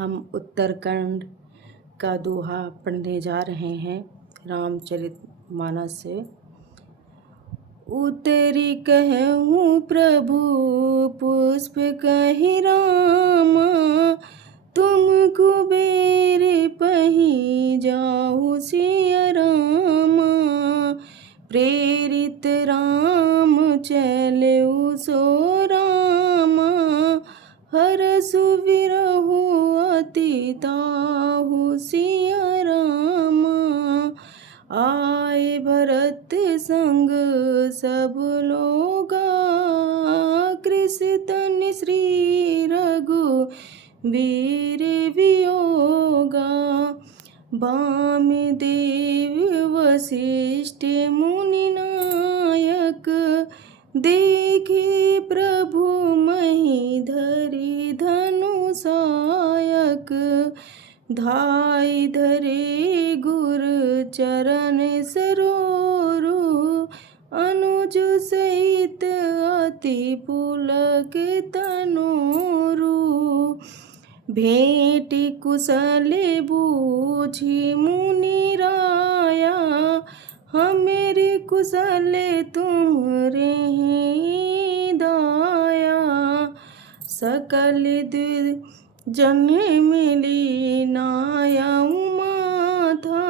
हम उत्तरकांड का दोहा पढ़ने जा रहे हैं रामचरितमानस से। उतरी कहूँ प्रभु पुष्प कहि रामा, तुम कुबेर पही जाहु सिया रामा। प्रेरित राम चलऊ सो रामा, हरसु विरहु अति ताहु सिया रामा। आए भरत संग सब लोगा, कृष्ण श्री रघु वीर वियोगा। वामदेव वशिष्ठ मुनि नायक, देखे प्रभु मही धरि धनु सायक। धाई धरे गुर चरण सरोरु, अनुज सहित अति पुलक तनोरु। भेंट कुशल बूझी मुनि राया, हमेरे कुशल तुम्हरे ही दाया। सकल जन मिली नाया माथा,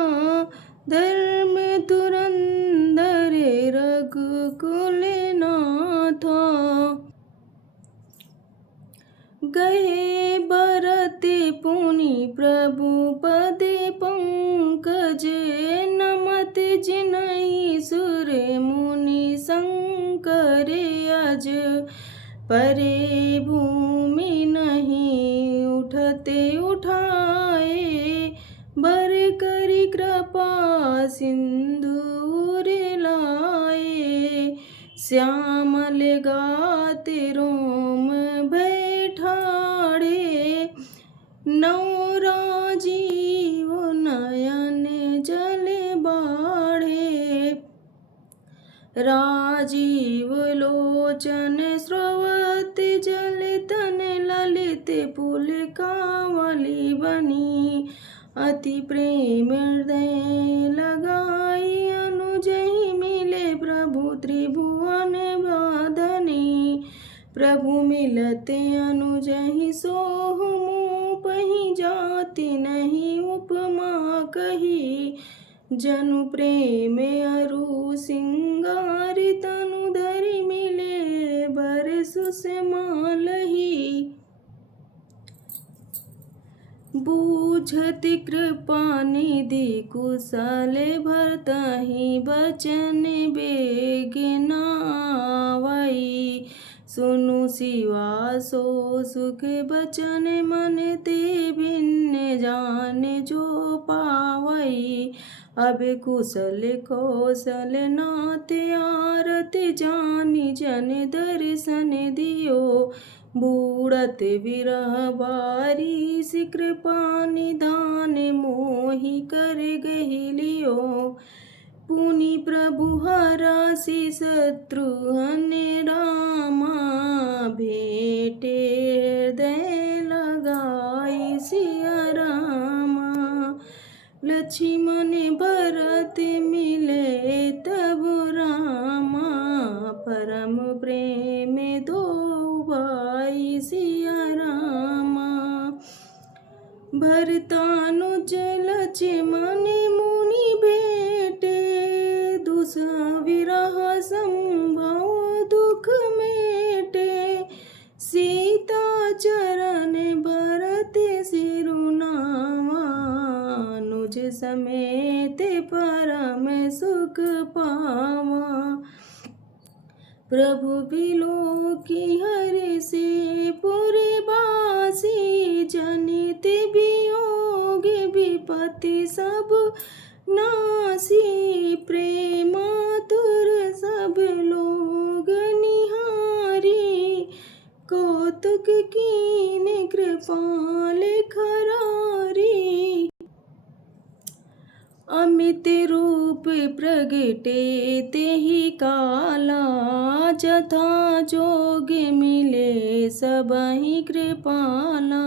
धर्म धुरंधर रघुकुल नाथा। गए भरत पुनि प्रभु पद पंकज, नमत जिनहि सुर मुनि शंकर अज। परे भूमि नहीं उठते उठाए, बर करि कृपा सिंदूर लाए। श्यामल गाते रोम बैठाड़े, नौ राजीव नयन जल बाढ़े। राजीव लोचन स्रवत जल तन, ललित पुल कांवली बनी। अति प्रेम हृदय लगाई, अनुजहि मिले प्रभु त्रिभुवन बाधनी। प्रभु मिलते अनुजहि सोह मोपहि, जाति नहीं उपमा कही। जनु प्रेम अरु सिंगार, तनु धरि मिले बर सुषमालहि। बूझत कृपा निधि कुशल, भरतहि बचन बेग नावई। सुनु शिवा सो सुख बचन, मन ते भिन्न जान जो पावई। अब कुशल कौशल नाथ आरत, जानि जन दर्शन दियो। बूढ़त विरह बारी, कृपा निधान मोहि कर गहि लियो। पुनि प्रभु हरासि शत्रुघ्न रामा, भेटे हृदय लगाई सिया रामा। लक्ष्मण भरत मिले तब रामा, परम प्रेम दो भाई सिया रामा। भरतानुज लक्ष्मण मुनि भेटे, दुसह विरह संभव दुख मेटे। सीता चरण भरत सिरुनावा, अनुज समेत परम सुख पावा। प्रभु बिलोकी हर्षि पुरवासी, जनित वियोग विपत्ति सब नासी। प्रेमातुर सब लोग निहारी, कौतुक कीन कृपाल खरारी। अमित रूप प्रगटे तेहि काला, जथा जोग मिले सबहि कृपाला।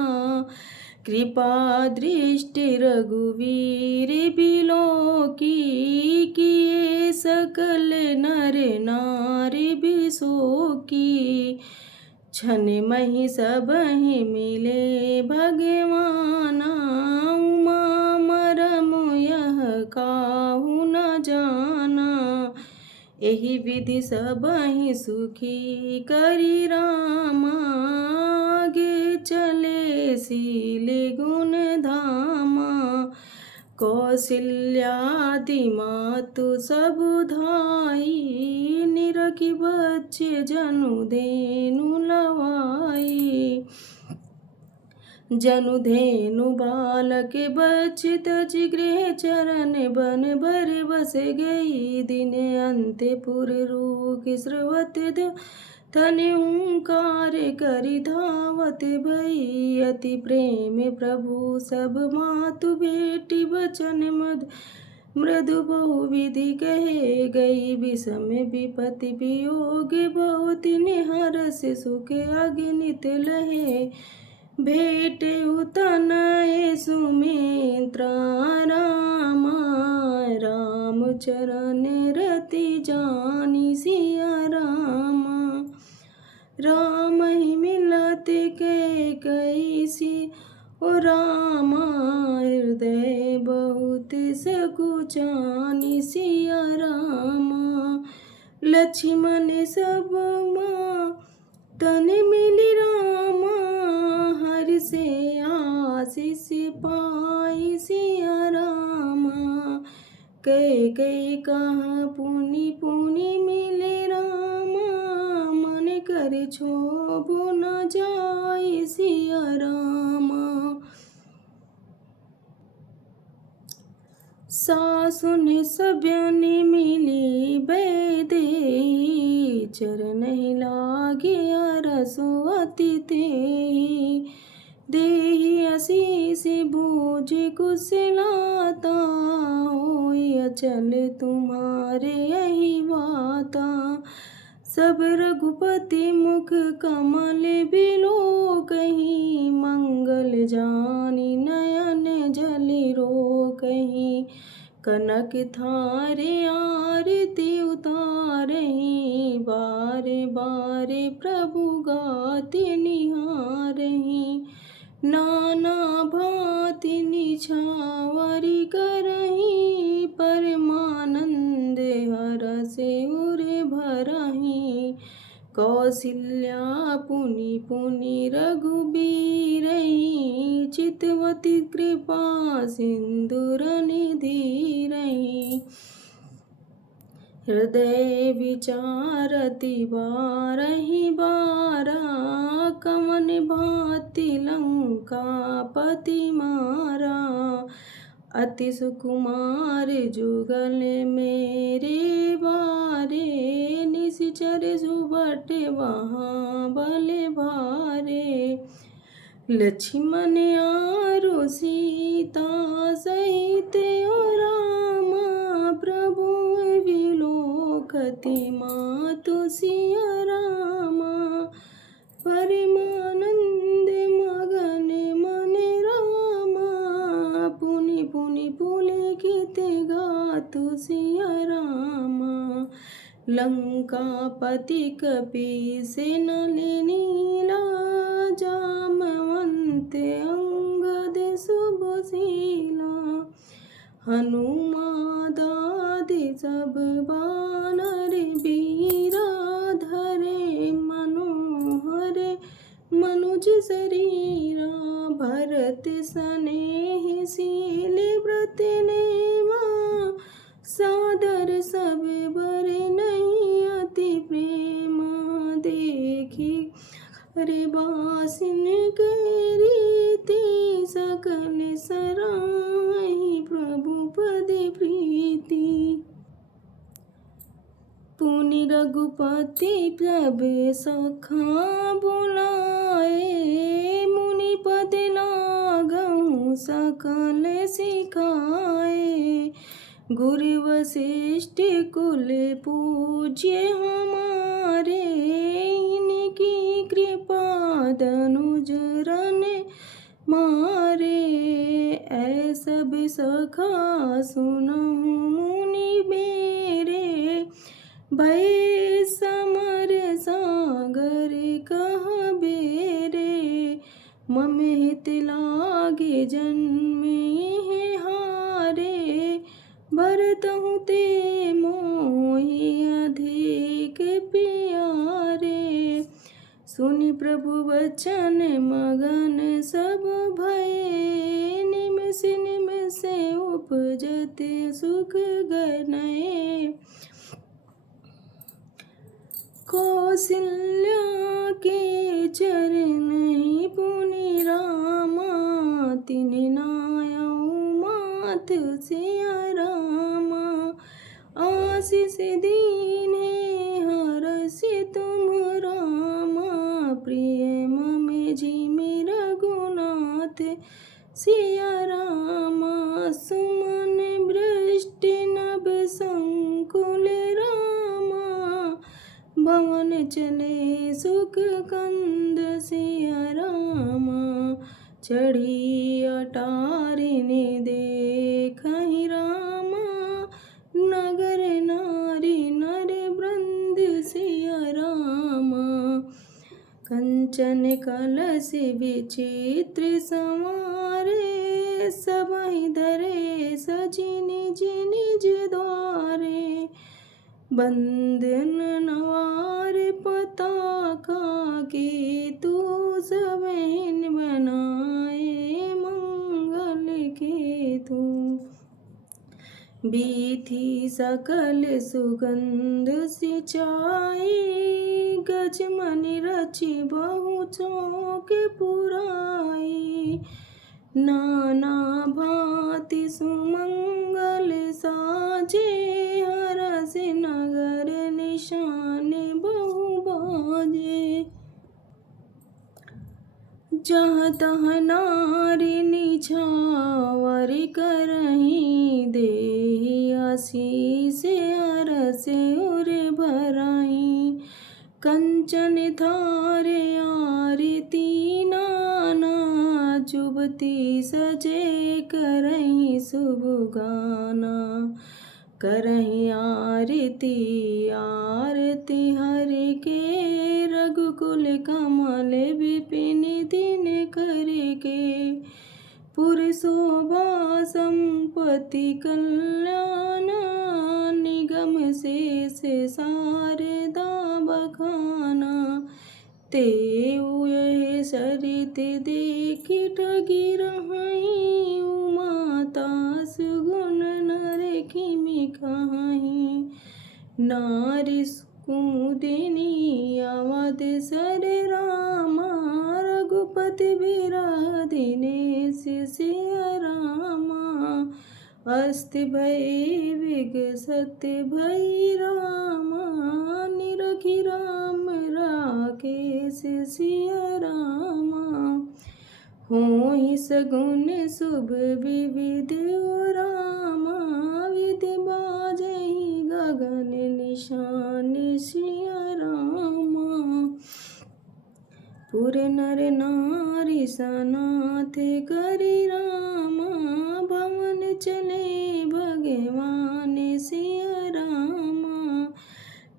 कृपा दृष्टि रघुवीर बिलो की, किए सकल नर नारी बिसो की। छन मही सबहि मिले भगवाना, उमा मरम यह काहू न जाना। एहि विधि सबहि सुखी करी रामा, आगे चले शील गुण धामा। कौशल्यादि मातु सब धाई, निरखी बच्चे जनु धेनु लवाई। जनु धेनु बालक बच्चे तज गृह चरण, बन भर बस गई दिन अंतपुर रूख स्रवत धन ओंकार करि धावत भई। अति प्रेम प्रभु सब मातु बेटी, बचन मृदु बहुविधि कहे गई। विषम विपत्ति वियोग बहुत हरस, सुख अगणित लहे। भेटे तनय सुमित्रा रामा, राम चरण रति जानी सिया रामा। राम ही मिलत कैसी ओ रामा, हृदय बहुत सकुचानी सिया रामा। लक्ष्मण सब तन मिली रामा, हर से आशीष पाई सिया रामा। कई कहाँ पुनि पुनि मिले रामा, मन कर छोभु न जाई सिया रामा। सासुन सभ्यन मिली बैदेही, चरण लागे अरसु अति तेहि। देहि आशीष भुज कुशलाता, होय अचल तुम्हारे यही बाता। सब रघुपति मुख कमल बिलो कहीं, मंगल जानी नयन जलि रो कहीं। कनक थारे आरती उतारहीं, बारे बारे प्रभु गाति निहारहीं। नाना भांति निछावरी करहीं, परमानंद हरष उर भरहीं। कौशल्या पुनि पुनि रघुबीरहीं, चितवती कृपा सिंधुर निधि रहीं। हृदय विचारति बारहि बारा, कवन भांति लंकापति मारा। अति सुकुमार जुगल मेरे बारे, निशिचर सुबट वहाँ बल भारे। लक्ष्मण आरु सीता सहित ओ रामा, प्रभु विलोकति मातु सिया रामा। परमानंद मगन मन रामा, पुनि पुनि पुलकित गातु सिया रामा। लंकापति कपीस नल नीला, जामवंत अंगद शुभशीला। हनुमादादि सब बानर बीरा, धरे मनोहर मनुज शरीरा। भरत सनेह शील व्रत नेमा, सादर सब बर नहीं अति प्रेमा। देखी रे बासिन के रीति, सकल सराहि प्रभु पद प्रीति। पुनि रघुपति प्रभ सखा बुलाए, मुनि पद लागहु सकल सिखाए। गुरु वशिष्ठ कुल पूज्य हमारे, इनकी कृपा दनुज रन मारे। ऐ सब सखा सुनहु मुनि मेरे, भय समर सागर कह बेरे। मम हित लागे जन्मे हारे, भरतहु ते मोहि अधिक प्यारे। सुनि प्रभु वचन मगन सब भये, निमिष निमिष उपजत सुख गनये। कौसल्या के चरण पुनि रामा, तिन्हि नायउ मात सिया रामा। आशीष दीन्हे हरषि तुम रामा, प्रिय मम जिमि रघुनाथ सिया रामा। सुमन वृष्टि नभ संकुल रामा, भवन चले सुख कंद सिया रामा। चढ़ी अटारिनि देखहि रामा, नगर नारी नर वृंद सिया रामा। कंचन कलश विचित्र संवारे, सबहि धरे सजि निज निज द्वारे। बंदन नवार पताका केतु, सबहिन बनाए मंगल केतु। बीथी सकल सुगंध सिचाई, गजमनि रचि बहु चौक पुराई। नाना भांति सुमंगल साजे, हरष नगर निशान बहु बाजे। जहाँ तहाँ नारी निछावर करहीं, देहि आशीष हरष उर भराई। कंचन थारे आरती नाना, जुबती सजे करहीं शुभ गाना। करहीं आरती आरती हरि के, रघुकुल कमल विपिन दिन करके। पुर शोभा संपत्ति कल्याण, निगम शेष शारदा बखाना। तेऊ यह सरित देखि ठगी रहीं, उमाता सुगुन नर किमि कहीं। नारी कुमुदिनी अवध सर रामा, रघुपति बिरह दिनेश सिया रामा। अस्ति भय विगसत भई रामा, निरखि राम राकेश सिया रामा। होहि सगुन शुभ विविध रामा, विधि बाजहि गगन निशान सिया रामा। पुर नर नारी सनाथ करि रामा, भवन चले भगवान सिया रामा।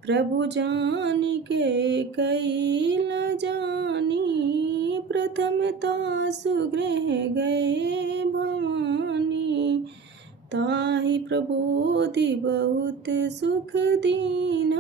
प्रभु जानिके कैल जानी, प्रथमता सुगृह गए भवानी। ताहि प्रबोधि बहुत सुख दीन,